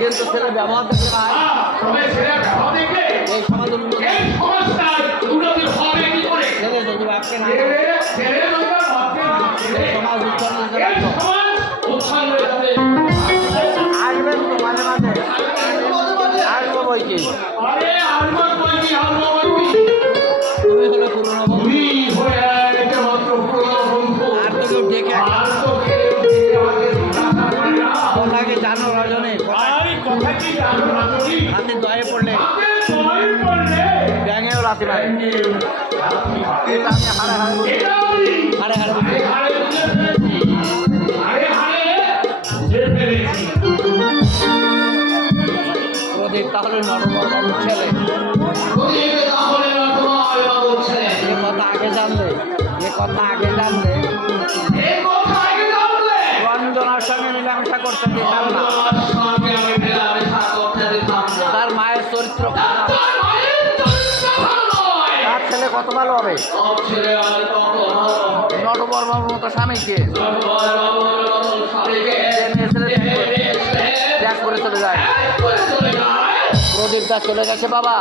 কিন্তু ছেলে ব্যবহার দেখে এই সমাজের ছেলে যদি বাপকে না সমাজ আসবেন তো মাঝে মাঝে আসবো বই কি তুমি হলে পুরোনো বন্ধু আর তো কেউ ডেকে কথাকে জানো রজনী হাতে দয়ে পড়লে ব্যাঙেও রাতে পারে এটা আমি হারে প্রদীপ তাহলে নরবর বাবুর ছেলে এ কথা আগে জানলে রঞ্জনার সঙ্গে মিলামেশা করতে দিতাম না তার মায়ের চরিত্র তার ছেলে কত ভালো হবে নটবর বাবুর মতো স্বামীকে ত্যাগ করে চলে যায় প্রদীপটা চলে গেছে বাবা।